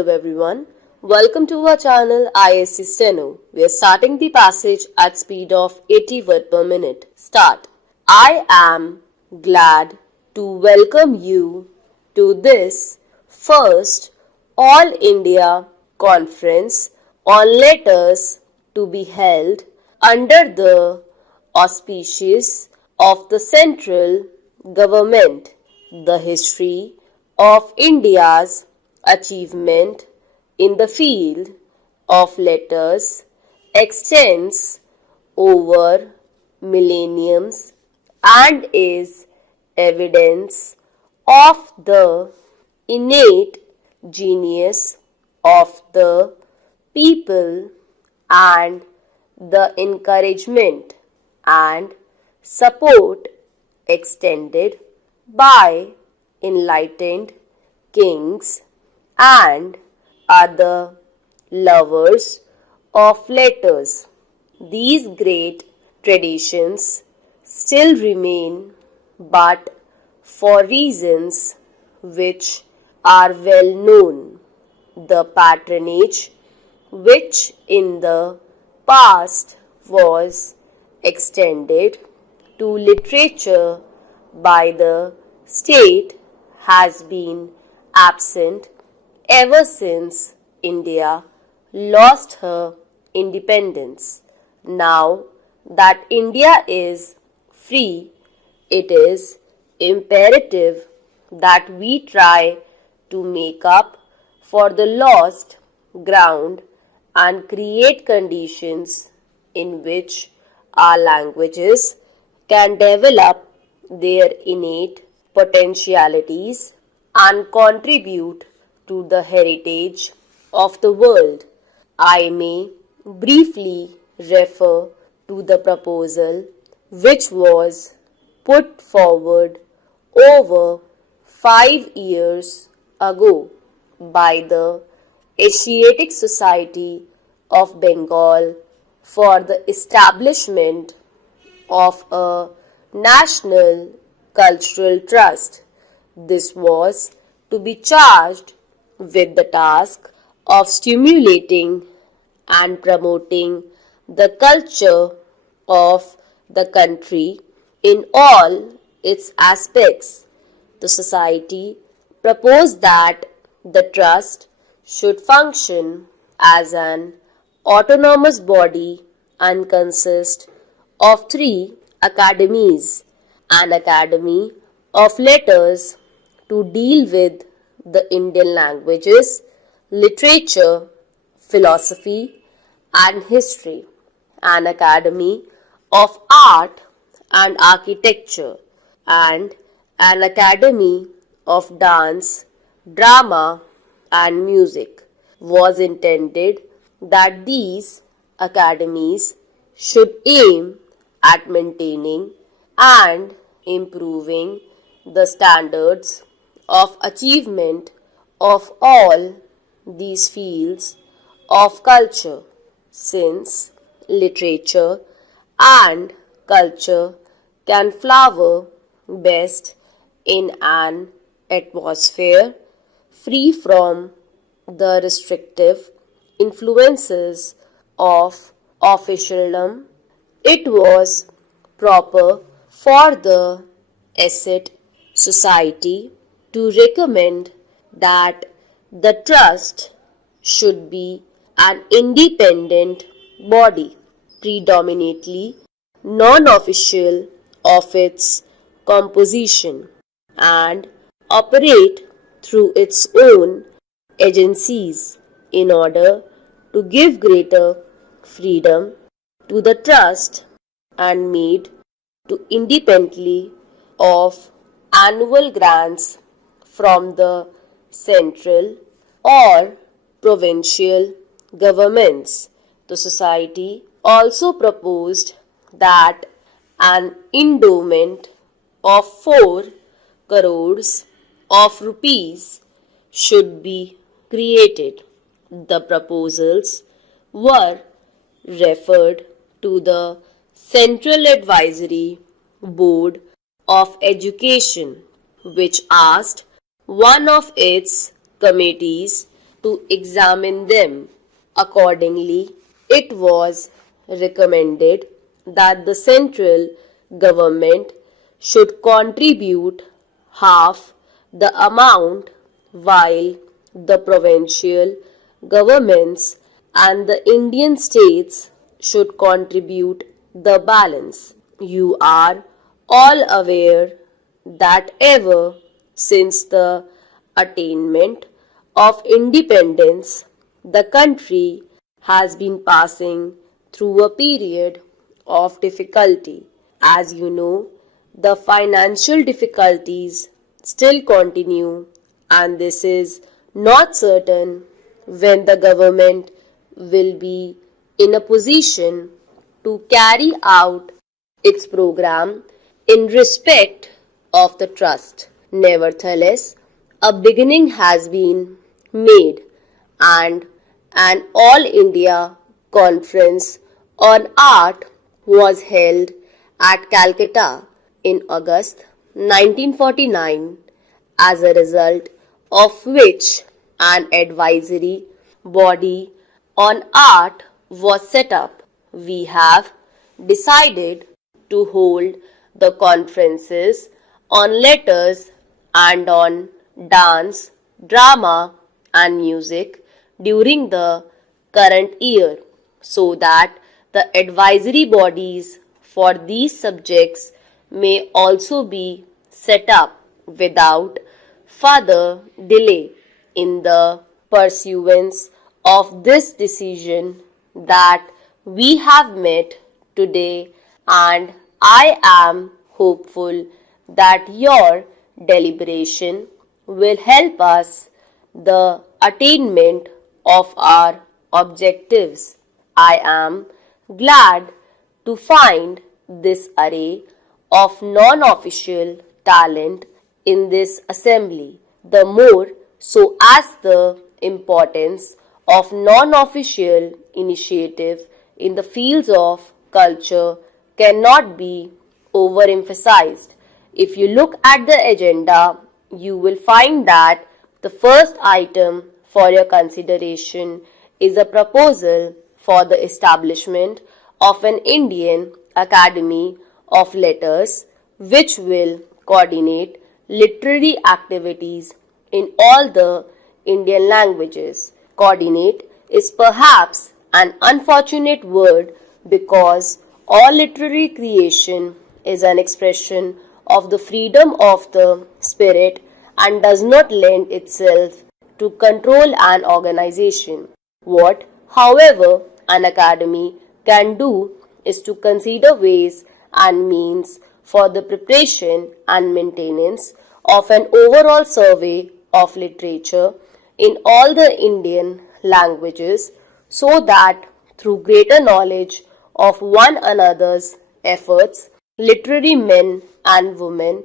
Hello everyone, welcome to our channel Isc Steno. We are starting the passage at speed of 80 words per minute. Start. I am glad to welcome you to this first All India Conference on Letters to be held under the auspices of the central government. The history of India's achievement in the field of letters extends over millenniums and is evidence of the innate genius of the people and the encouragement and support extended by enlightened kings and other lovers of letters. These great traditions still remain, but for reasons which are well known. The patronage which in the past was extended to literature by the state has been absent ever since India lost her independence. Now that India is free, it is imperative that we try to make up for the lost ground and create conditions in which our languages can develop their innate potentialities and contribute to the heritage of the world. I may briefly refer to the proposal which was put forward over 5 years ago by the Asiatic Society of Bengal for the establishment of a national cultural trust. This was to be charged with the task of stimulating and promoting the culture of the country in all its aspects. The society proposed that the trust should function as an autonomous body and consist of 3 academies: an academy of letters to deal with the Indian languages, literature, philosophy and history, an academy of art and architecture, and an academy of dance, drama and music. Was intended that these academies should aim at maintaining and improving the standards of achievement of all these fields of culture, since literature and culture can flower best in an atmosphere free from the restrictive influences of officialdom. It was proper for the Isc Society to recommend that the trust should be an independent body, predominantly non-official of its composition, and operate through its own agencies in order to give greater freedom to the trust and made to independently of annual grants from the central or provincial governments. The society also proposed that an endowment of 4 crores of rupees should be created. The proposals were referred to the Central Advisory Board of Education, which asked one of its committees to examine them. Accordingly, it was recommended that the central government should contribute half the amount while the provincial governments and the Indian states should contribute the balance. You are all aware that ever since the attainment of independence, the country has been passing through a period of difficulty. As you know, the financial difficulties still continue, and this is not certain when the government will be in a position to carry out its program in respect of the trust. Nevertheless, a beginning has been made, and an All India Conference on Art was held at Calcutta in August 1949, as a result of which an advisory body on art was set up. We have decided to hold the conferences on letters and on dance, drama and music during the current year, so that the advisory bodies for these subjects may also be set up without further delay. In the pursuance of this decision that we have met today, and I am hopeful that your deliberation will help us the attainment of our objectives. I am glad to find this array of non-official talent in this assembly, the more so as the importance of non-official initiative in the fields of culture cannot be overemphasized. If you look at the agenda, you will find that the first item for your consideration is a proposal for the establishment of an Indian Academy of Letters, which will coordinate literary activities in all the Indian languages. Coordinate is perhaps an unfortunate word because all literary creation is an expression of the freedom of the spirit and does not lend itself to control and organization. What, however, an academy can do is to consider ways and means for the preparation and maintenance of an overall survey of literature in all the Indian languages, so that through greater knowledge of one another's efforts, literary men and women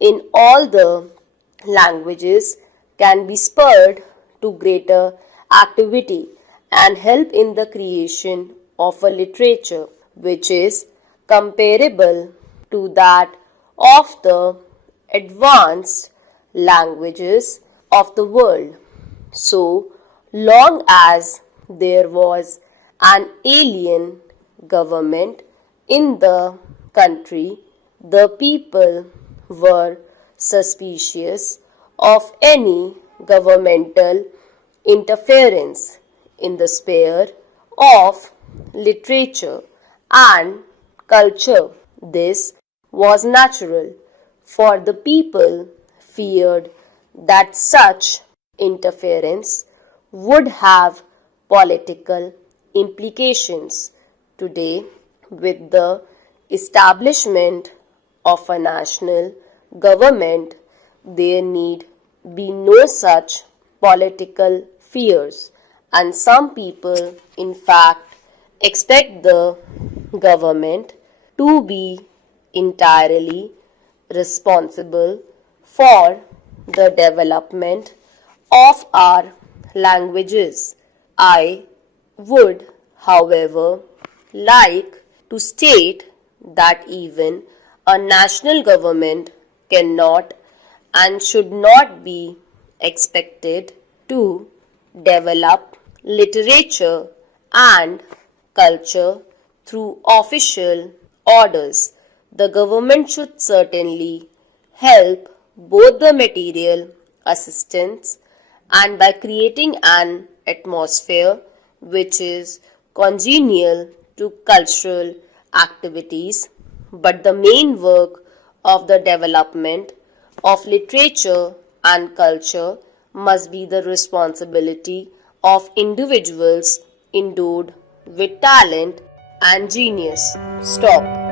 in all the languages can be spurred to greater activity and help in the creation of a literature which is comparable to that of the advanced languages of the world. So long as there was an alien government in the country, the people were suspicious of any governmental interference in the sphere of literature and culture. This was natural, for the people feared that such interference would have political implications. Today, with the establishment of a national government, there need be no such political fears, and some people, in fact, expect the government to be entirely responsible for the development of our languages. I would, however, like to state that even a national government cannot and should not be expected to develop literature and culture through official orders. The government should certainly help both the material assistance and by creating an atmosphere which is congenial to cultural activities. But the main work of the development of literature and culture must be the responsibility of individuals endowed with talent and genius. Stop.